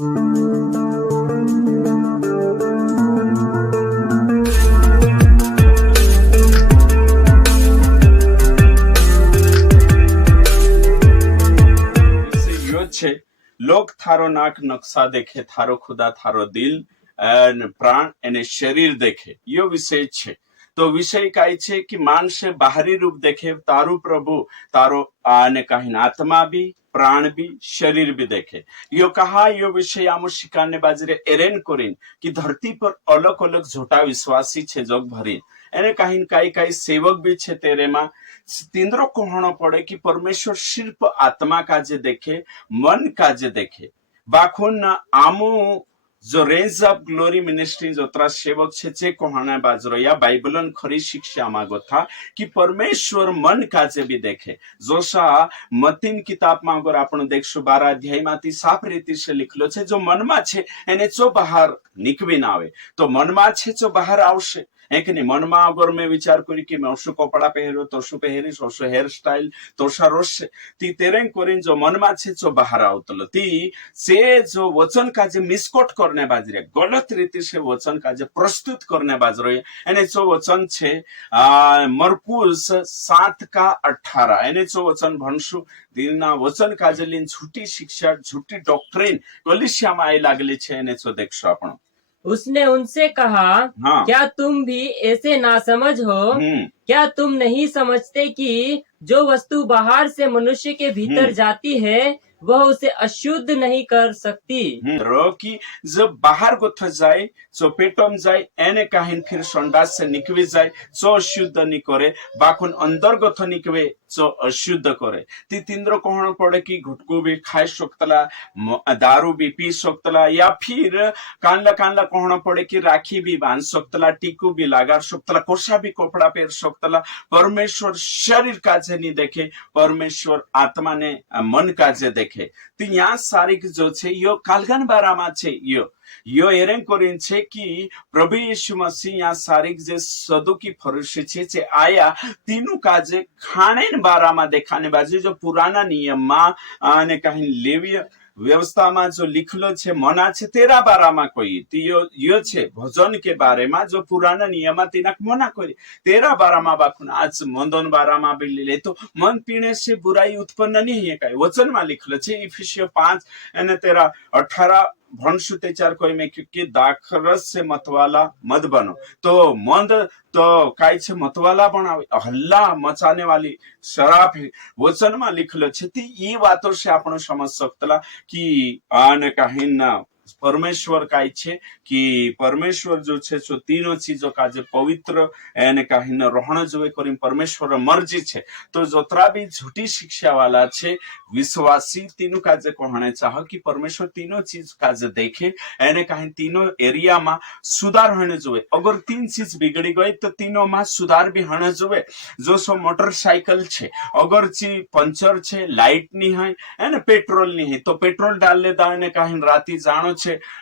लोग थारो नाक नक्शा देखे, थारो खुदा थारो दिल प्राण અને શરીર દેખે, યો વિષય છે. તો વિષય કાય છે કે માણસે બાહરી રૂપ દેખે, તારું પ્રભુ તારો આને કહીને આત્મા બી પ્રાણ બી શરીર બી દેખે. યો કહા યો વિષય આમો શિકારને બાજરે એરેન કરીને કે ધરતી પર અલગ અલગ જોટા વિશ્વાસી છે જોગ ભરી એને કહીને કાઈ સેવક બી છે તેરેમાં तिंद्रो कहना पड़े कि परमेश्वर सिर्फ आत्मा का जे देखे, मन का जे देखे. बाखुन आमो जो रेंज ऑफ ग्लोरी मिनिस्ट्री जो त्रा सेवक छे चे कहना बाजरो या बाइबलन खरी शिक्षा मागो था कि परमेश्वर मन का जे भी देखे. जोसा मतीन किताब में अगर आपण देखशो 12 अध्याय मांथी साफ रीति से लिखलो छे जो मनमा छे एने चो बहार निकवी ना आवे, तो मनमा छे चो बहार आवशे. एक नहीं मनमा अगर मैं विचार करी कि मैं ओशु कपड़ा पहरो तो शू पहरीश, ओशु हेयर स्टाइल तो रोश ती तेरे करीन जो मनमा छे जो बाहर आवतलो ती से जो वचन का जे मिसकोट करने बाजरे गलत रीति से वचन का जे प्रस्तुत करने बाजरो एने जो वचन छे मरकुस 7:18 एने जो वचन भणशु दीना वचन का जे लीन झूठी शिक्षा झूठी डॉक्ट्रिन कलिसिया में आई लागली छे एने जो देखशो आपण. उसने उनसे कहा, हाँ, क्या तुम भी ऐसे नासमझ हो? क्या तुम नहीं समझते कि जो वस्तु बाहर से मनुष्य के भीतर जाती है वह उसे अशुद्ध नहीं कर सकती? कि जब बाहर गोथ जाए जो पेटम जाए एने कहीं फिर संडास से निकवे जाए जो अशुद्ध नहीं करे, बाकुन अंदर गोथ निकवे जो अशुद्ध करे. ती तिंद्र कहना पड़े कि घुटकू भी खाए सकतला, दारू भी पी सकतला, या फिर कांडला कांडला कहना पड़े कि राखी भी बांध सकतला, टीकू भी लगार सकतला, कोसा भी कपड़ा पहन सकतला. परमेश्वर शरीर का जे नहीं देखे, परमेश्वर आत्मा ने मन का जे देखे. तो यहाँ सारिक जो छे यो कालगन बारामा छे यो एरें करीन छे कि प्रभु यीशु मसीह यहाँ सारिक जे सदुकी फरीसी छे जे आया तीनों का जे खानेन बारामा देखाने बाजू जो पुराना नियम में आने कहीं लेवीय व्यवस्था में जो लिखलो छे मना छे तेरा बारा में कोई यो छे भजन के बारे में जो पुराना नियम तिनक मना कोई तेरा बारा में बाखुन आज मंदन बारा में भी ले तो मन पीने से बुराई उत्पन्न नहीं है कई वचन में लिखलो छे इफिसियो 5 एने 13-18 भणशु तेचार कोई में क्योंकि दाखरस से मतवाला मत बनो. तो मंद तो काई छे मतवाला बनावे, हल्ला मचाने वाली शराब है वचन में लिखलो छे. ती ई वातो से आपण समझ सकतला कि आने कहीं ना परमेश्वर काई छे कि परमेश्वर जो छे जो तीनों चीजों का जे पवित्र एने कहीं न रहना जोए करी परमेश्वर मर्जी छे. तो जोतरा भी झूठी शिक्षा वाला छे विश्वासी तीनों का जे कहने चाह कि परमेश्वर तीनों चीज का जे देखे एने कहीं तीनों एरिया में सुधार होने जोए. अगर 3 चीज बिगड़ी गई तो तीनों में सुधार भी होने जोए. जो सो मोटरसाइकिल छे अगर ची पंचर छे, लाइट नहीं है एने पेट्रोल नहीं है तो पेट्रोल डाल ले दा एने कहीं राती जानो छे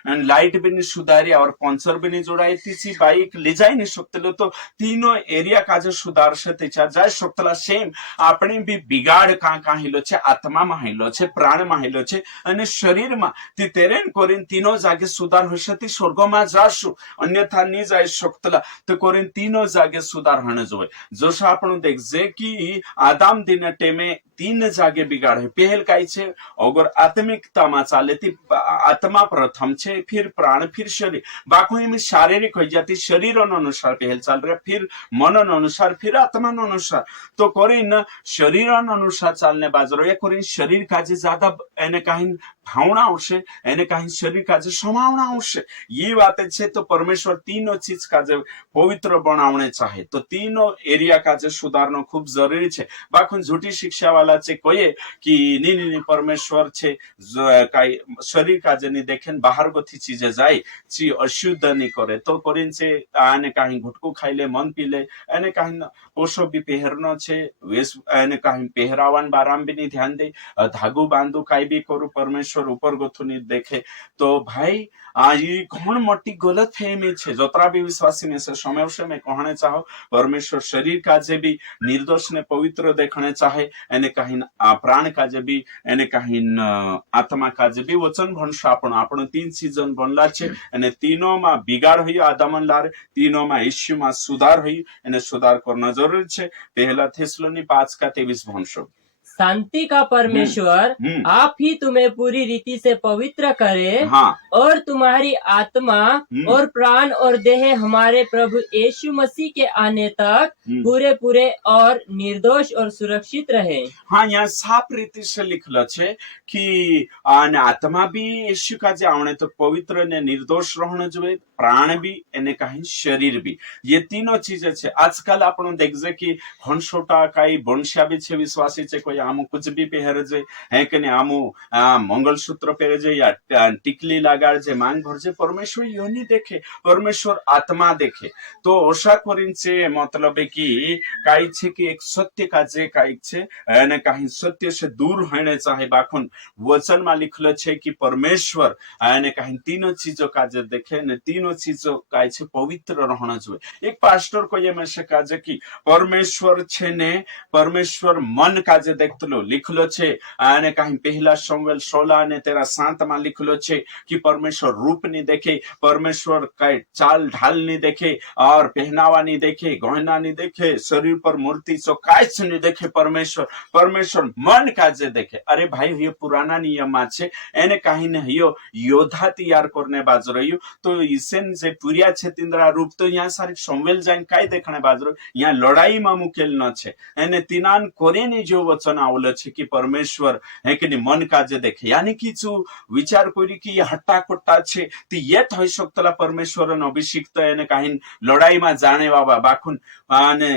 लाइट भी नहीं सुधारी और पंचर भी नहीं जोड़ाई तीसी बाइक ले जाई नहीं सकते. तो तीनों एरिया का जो सुधार से तेचा जाय सकतला. सेम आपणे भी बिगाड़ का हिलो छे आत्मा में हिलो छे, प्राण में हिलो छे अने शरीर में ती तेरेन कोरिन तीनों जागे सुधार होशे ती स्वर्ग में जाशु अन्यथा नहीं जाय सकतला. तो कोरिन तीनों जागे सुधार होने जोए. जोश आपण देखजे कि आदाम दिन टेमे 3 जागे बिगाड़ है. पहल काई छे अगर आत्मिकता में चाले ती आत्मा प्रथम छे, फिर प्राण, फिर शरीर. बाकी में शारीरिक हो जाती शरीर अनुसार पहल चल रहा, फिर मन अनुसार, फिर आत्मा अनुसार. तो कोरिन शरीर अनुसार चालने बाजरो या कोरिन शरीर का जे ज्यादा एने कहीं भावना आवशे एने कहीं शरीर का जे समावना आवशे. ये बातें छे तो परमेश्वर तीनों चीज का जे पवित्र बनावने चाहे तो तीनों एरिया का जे सुधारनो खूब जरूरी छे. बाकी झूठी शिक्षा वाला छे कोई कि नी परमेश्वर छे काई शरीर का जे नहीं देखेन बाहर गोथी चीजें जाए ची अशुद्ध नहीं करे. तो कोरिन से आने कहीं घुटकू खाई ले, मन पी ले, एने कहीं ओशो भी पहरनो छे, वेश एने कहीं पहरावान बाराम भी नहीं ध्यान दे, धागू बांधू काई भी करू परमेश्वर परमेश्वर ऊपर गोथुनी देखे तो भाई ये कौन मोटी गलत है में छे जोतरा भी विश्वासी में से समय में कहने चाहो परमेश्वर शरीर काजे भी निर्दोष ने पवित्र देखने चाहे एने कहीं प्राण काजे भी एने कहीं आत्मा काजे भी वचन भणशो आपण 3 सीजन बनला छे અને તીનોમાં બિગાડ હોય આદામન લારે તીનોમાં ઈશ્યુમાં સુધાર હોય એને સુધાર કરવાનો જરૂર છે પહેલા થેસલોની 5:23 ભણશો शांति का परमेश्वर आप ही तुम्हें पूरी रीति से पवित्र करे हाँ और तुम्हारी आत्मा और प्राण और देह हमारे प्रभु यीशु मसीह के आने तक पूरे पूरे और निर्दोष और सुरक्षित रहे। हाँ यहाँ साफ रीति से लिखल है कि आत्मा भी यीशु का जे आवणे तो पवित्र ने निर्दोष रहना જોઈએ प्राण भी एने कहीं शरीर भी ये तीनों चीजें छे आजकल आपण देखजे कि हंसोटा काई बनशा भी छे विश्वासी छे कोई आमु कुछ भी पहरे जे है कि नहीं आमु मंगलसूत्र पहरे जे या टिकली लगाड़ जे मांग भर जे परमेश्वर योनी देखे परमेश्वर आत्मा देखे तो आशा करीन छे मतलब है कि काई छे कि एक सत्य का जे काई छे एने कहीं सत्य से दूर होने चाहे बाखुन वचन में लिखल छे कि परमेश्वर एने कहीं तीनों चीजों का जे देखे ने तीनों चीजों का छे पवित्र रहना જોઈએ एक पास्टर को ये में से काजे कि परमेश्वर छे ने परमेश्वर मन का जे देखतलो लिखलो छे आने कहीं पहला शमूएल 16 ने 13:7 में लिखलो छे कि परमेश्वर रूप नहीं देखे परमेश्वर कई चाल ढाल नहीं देखे और पहनावा नहीं देखे गहना नहीं देखे शरीर पर मूर्ति सो कांई नहीं देखे परमेश्वर परमेश्वर मन का जे देखे अरे भाई ये पुराना नियम में छे एने कहीं ने यो योद्धा तैयार करने बाज रह्यु तो ईसेन जे पुरिया छे तिंद्रा रूप तो यहाँ सारी शमूएल जाइन काई देखने बाज रह्यु यहाँ लड़ाई में मुकेल न छे एने तिनान कोरेनी जो वचन आवलो छे कि परमेश्वर है कि मन का जे देखे यानी कि जो विचार करी कि ये हट्टा कोट्टा छे ती ये थई शकतला परमेश्वर न अभिषिक्त एने कहीं लड़ाई में जाने बाबा बाखुन आने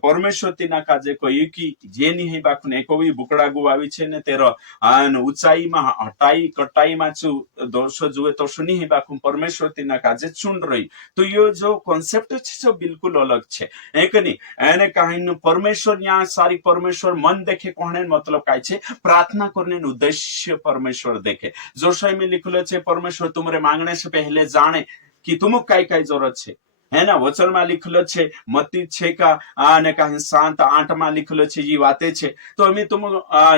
परमेश्वर तीना काजे कोई कि जे नहीं बाखुन एकोवी बुकड़ा गुवावी छे ने तेरो आन ऊंचाई में हटाई कटाई में छु दोष जुए तो सुनी बाखुन परमेश्वर तीना काजे चुन रही तो ये जो कॉन्सेप्ट छे जो बिल्कुल अलग छे एक नहीं एने कहीं परमेश्वर यहाँ सारी परमेश्वर मन देखे कहने मतलब काय छे प्रार्थना करने उद्देश्य परमेश्वर देखे जोशाई में लिखलो छे परमेश्वर तुम्हारे मांगने से पहले जाने कि तुम काय काय जरूरत छे है ना वचन में लिखलो छे मत्ती 6 का आने कहीं 7-8 में लिखलो छे ये बातें छे तो अमी तुम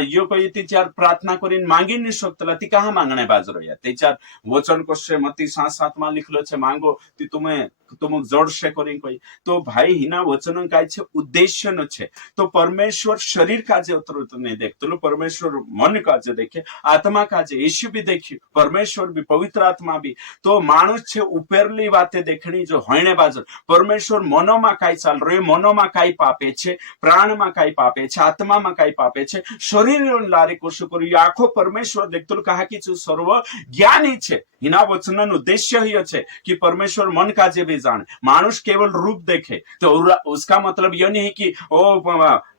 यो कोई तीचार प्रार्थना करीन मांगी नहीं सकतला ती कहाँ मांगने बाजरो या तीचार वचन को से मत्ती 7:7 में लिखलो छे मांगो ती तुम जोड़शे करीन कोई तो भाई हिना वचन काय छे उद्देश्य न छे तो परमेश्वर शरीर का जे उतरत नहीं देखतो परमेश्वर मन का जे देखे आत्मा का जे यीशु भी देखी परमेश्वर भी पवित्र आत्मा भी तो मानुष छे उपरली बातें देखनी जो होने परमेश्वर मनो में काई चाल रही मनो में काई पापे छे प्राण में काई पापे छे आत्मा में काई पापे छे शरीर लारे कोशो करी आखो परमेश्वर देखतो कहा कि सर्व ज्ञानी छे हिना वचन उद्देश्य ही छे कि परमेश्वर मन का जे भी जाने मानुष केवल रूप देखे तो उसका मतलब यह नहीं कि ओ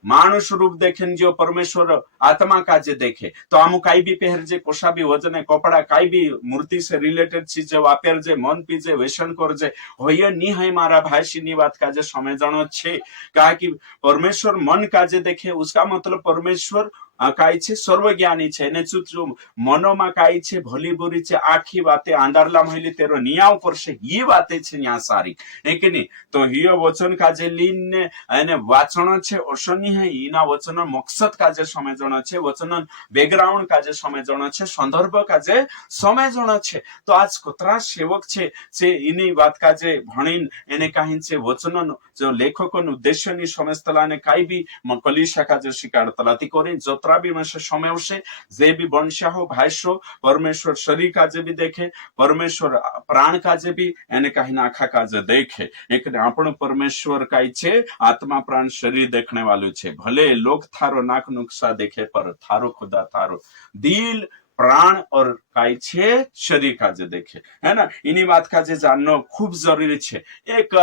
मानुष रूप देखे जो परमेश्वर आत्मा का जे देखे तो आमु काई भी पहर जे कोशा भी वजने कपड़ा काई भी मूर्ति से रिलेटेड चीज वापर जे मन पीजे व्यसन कर जे होय नी है मारा भाषी नी बात का जे समझणो छे कहा कि परमेश्वर मन का जे देखे उसका मतलब परमेश्वर काई छे सर्वज्ञानी छे ने चुचु मनोमा काई छे भली बुरी छे आखी बातें आंडारला महिली तेरो नियाव करशे ये बातें छे न्या सारी एक नहीं तो हियो वचन का जे लीन ने एने वाचनो छे ओशनी है इना वचन मकसद का जे समझणो छे वचन बैकग्राउंड का जे समझणो छे संदर्भ का जे समझणो छे तो आज कोतरा सेवक छे जे इनी बात का जे भणीन एने काहीन छे वचन जो लेखकन उद्देश्य नी समझतला ने काई भी कलीशा का जे शिकारतला ती कोरी जो भी में से समय से जे भी वंशा हो भाष्य परमेश्वर शरीर का जे भी देखे परमेश्वर प्राण का जे भी एने कहीं आखा का जे देखे एक आपण परमेश्वर का छे आत्मा प्राण शरीर देखने वालू छे भले लोग थारो नाक नुक्सा देखे पर थारो खुदा थारो दिल प्राण और काई छे शरीर का जे देखे है ना इनी बात का जे जाननो खूब जरूरी छे एक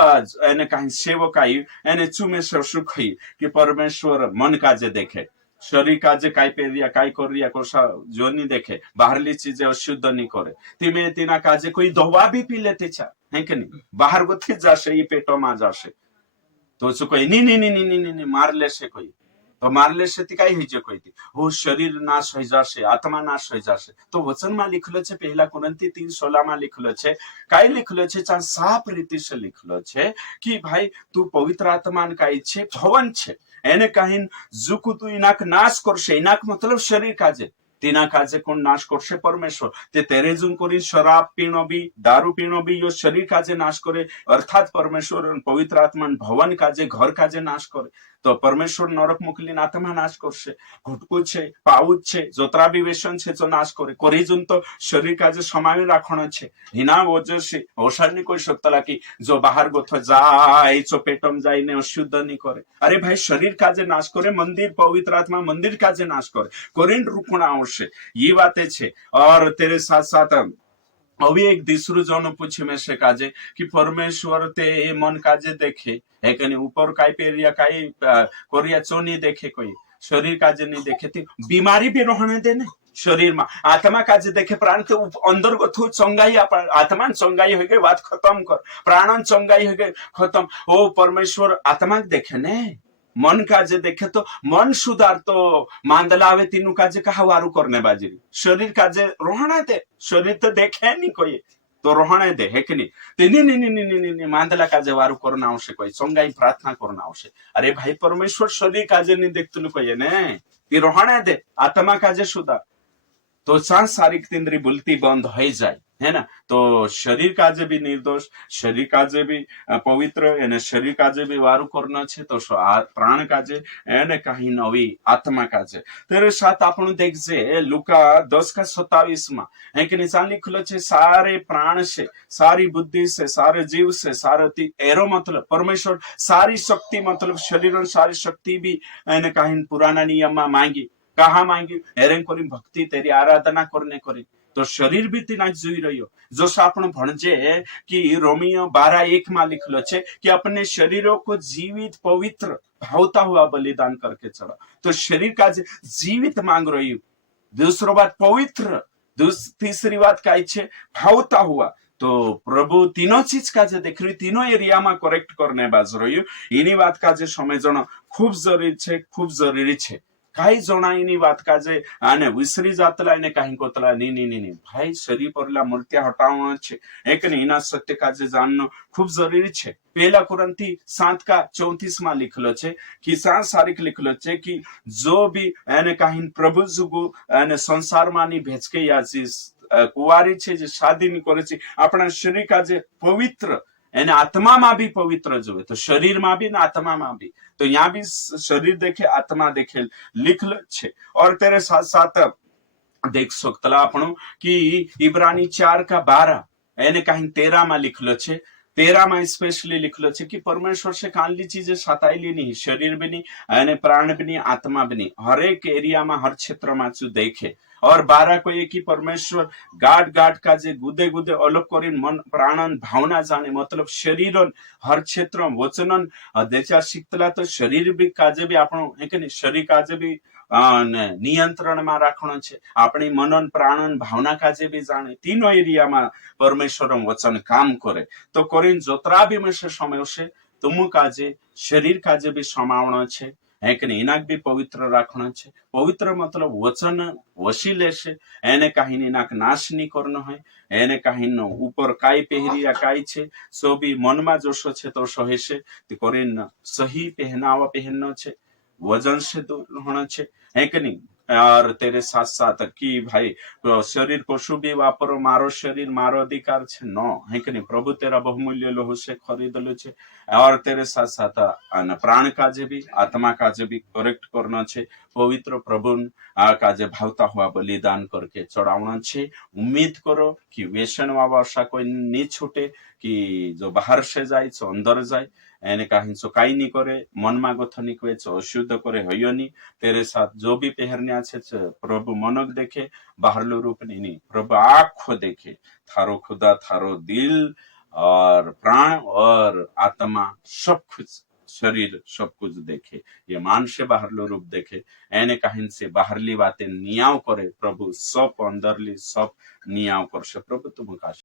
एने कहीं सेवक आई एने चुमे से सुखई कि परमेश्वर मन का जे देखे शरीर का जे काई पेरिया काई कर रिया कोसा जो नहीं देखे बाहरली चीजें अशुद्ध नहीं करे तिमे तिना काजे कोई दवा भी पी लेते छा है कि नहीं बाहर गोथी जाशे ये पेटो में जाशे तो उसको कोई नी नी नी नी नी नी मार लेशे कोई તો મારલે છે તે કઈ હોય કોઈ હું શરીર નાશ હોઈ જશે આત્મા નાશ હોઈ જશે તો વચનમાં લીખેલો છે પહેલા કોરિન્થી 3:16 માં લીખેલો છે કઈ લીખેલો છે ત્યાં સાફ રીતે છે લીખેલો છે કે ભાઈ તું પવિત્ર આત્માને કઈ છે ભવન છે એને કઈ ઝુકુ તું ઇનાક નાશ કરશે ઇનાક મતલબ શરીર કાજે તેના કાજે કોણ નાશ કરશે પરમેશ્વર તે તેરે જુન કરી શરાબ પીણો બી દારૂ પીણો બી યો શરીર કાજે નાશ કરે અર્થાત પરમેશ્વર પવિત્ર આત્મા ભવન કાજે ઘર કાજે નાશ કરે તો પરમેશ્વર નરક મોકલીને આત્મા નાશ કરશે ઘૂટકું છે પાઉચ છે જોતરાબી વ્યસન છે તો નાશ કરે કોરીજુન તો શરીર કાજે સમાવી રાખવાનો છે હિના ઓજશે ઓશારની કોઈ શક્તલા કી જો બહાર ગોથો જાય તો પેટમ જાયને અશુદ્ધ નહીં કરે અરે ભાઈ શરીર કાજે નાશ કરે મંદિર પવિત્ર આત્મા મંદિર કાજે નાશ કરે કોરિન રૂકણા આવશે ये बातें છે और तेरे साथ साथ अभी एक दूसरू जन पूछे में से काजे कि परमेश्वर ते मन काजे देखे है कहीं ऊपर काई पेरिया काई कोरिया चोनी देखे कोई शरीर काजे नहीं देखे थी बीमारी भी रहने देने शरीर में आत्मा काजे देखे प्राण के अंदर को थू चंगाई आत्मा चंगाई हो गई बात खत्म कर प्राण चंगाई हो गई खत्म ओ परमेश्वर आत्मा देखे ने मन काजे देखे तो मन सुधार तो मांदला आवे तीनू काजे कहा वारू करने बाजरी शरीर काजे रोहना दे शरीर तो देखे नहीं कोई तो रोहने दे है कि नहीं ते नहीं मांदला काजे वारू करना आवश्य कोई संगाई प्रार्थना करना आवश्य अरे भाई परमेश्वर शरीर काजे नहीं देखतलू कोई ने ती रोहने दे आत्मा काजे सुधार तो सांसारिक तिंद्री बोलती बंद हो जाए है ना तो शरीर काजे भी निर्दोष शरीर काजे भी पवित्र एने शरीर काजे भी वारू करना छे तो प्राण काजे एने कहीं नवी आत्मा काजे तेरे साथ आपण देखजे लुका 10:27 में है कि निशान लिखलो छे सारे प्राण से सारी बुद्धि से सारे जीव से सारे एरो मतलब परमेश्वर सारी शक्ति मतलब शरीर और सारी शक्ति भी एने कहीं पुराना नियम में मांगी कहा मांगी हेरें करी भक्ति तेरी आराधना करने करी तो शरीर भी तीना જોઈ રહ્યો जो आपण भणजे कि रोमियो 12:1 में लिखलो छे कि अपने शरीरों को जीवित पवित्र भावता हुआ बलिदान करके चढ़ा तो शरीर का जीवित मांग रही दूसरी बात पवित्र तीसरी बात का छे भावता हुआ तो प्रभु तीनों चीज का जे देख रही तीनों एरिया में करेक्ट करने बाज रही एनी बात का जे समझना खूब जरूरी छे काही जणाईनी વાત કાજે આને વિસરી જાતલા એને કાहीं કોતલા ની ભાઈ શરીર પરલા મૂર્ત્યા હટાવવાનો છે એક ને એના સત્ય કાજે જાણનો ખૂબ જરૂરી છે પહેલા કોરિન્થી 7:34 માં लिखलो છે कि सांसारिक लिखलो છે कि जो भी એને કાहीं પ્રભુ જુગુ અને સંસારમાંની ભેચકે યાચી કુવારી છે જે શાદી ની કરે છે આપણા શરીર કાજે પવિત્ર એને આત્મામાં भी पवित्र જોવે તો શરીરમાં भी ને આત્મામાં भी तो यहाँ भी शरीर देखे आत्मा देखे लिख छे और तेरे साथ साथ देख सकतला आपण कि इब्रानी 4:12 એને कहीं 13 में लिखलो छे 13 में स्पेशली लिखलो छे कि परमेश्वर से कानली चीजें सताईली नहीं शरीर भी नहीं અને प्राण भी नहीं आत्मा भी नहीं हर एक एरिया में हर क्षेत्र में जो देखे और 12 को एक ही परमेश्वर गाठ का जे गुदे गुदे अलग कर मन प्राणन भावना जाने मतलब शरीर हर क्षेत्र वचनन देचा शिकतला तो शरीर भी काजे भी आपण है कि शरीर काजे भी नियंत्रण में राखणो छे अपनी मनन प्राणन भावना काजे भी जाने तीनों एरिया में परमेश्वर वचन काम करे तो कोरिन जोतरा भी में से समय तुम काजे शरीर काजे भी समावणो छे है कि इनाक भी पवित्र राखना है पवित्र मतलब वचन वशी लेशे एने कहीं इनाक नाश नहीं करनो है एने कहीं नो ऊपर काई पहरिया काई छे सो भी मन में जोशो छे तो सहेशे तो कोरिन सही पहनावा पहननो छे वजन से दूर होना छे है कि नहीं और तेरे साथ साथ कि भाई शरीर पशु भी वापरो मारो शरीर मारो अधिकार छे नो है कि नहीं प्रभु तेरा बहुमूल्य लोह से खरीदलो छे और तेरे साथ साथ प्राण काजे भी आत्मा काजे भी करेक्ट करना छे पवित्र प्रभु काजे भावता हुआ बलिदान करके चढ़ावना छे उम्मीद करो कि व्यसन वासा कोई नहीं छूटे कि जो बाहर से जाए तो अंदर जाए એને કાहीं सो काई नहीं करे मन में गथ निकवे छो अशुद्ध करे हयो नहीं तेरे साथ जो भी पहरन्या छे प्रभु मनक देखे बाहरलो रूप नहीं प्रभु आँखो देखे थारो खुदा थारो दिल और प्राण और आत्मा सब कुछ शरीर सब कुछ देखे ये मानसे बाहरलो रूप देखे एने काहीं से बाहरली बातें नियाव करे प्रभु सब अंदरली सब नियाव करशे प्रभु तुम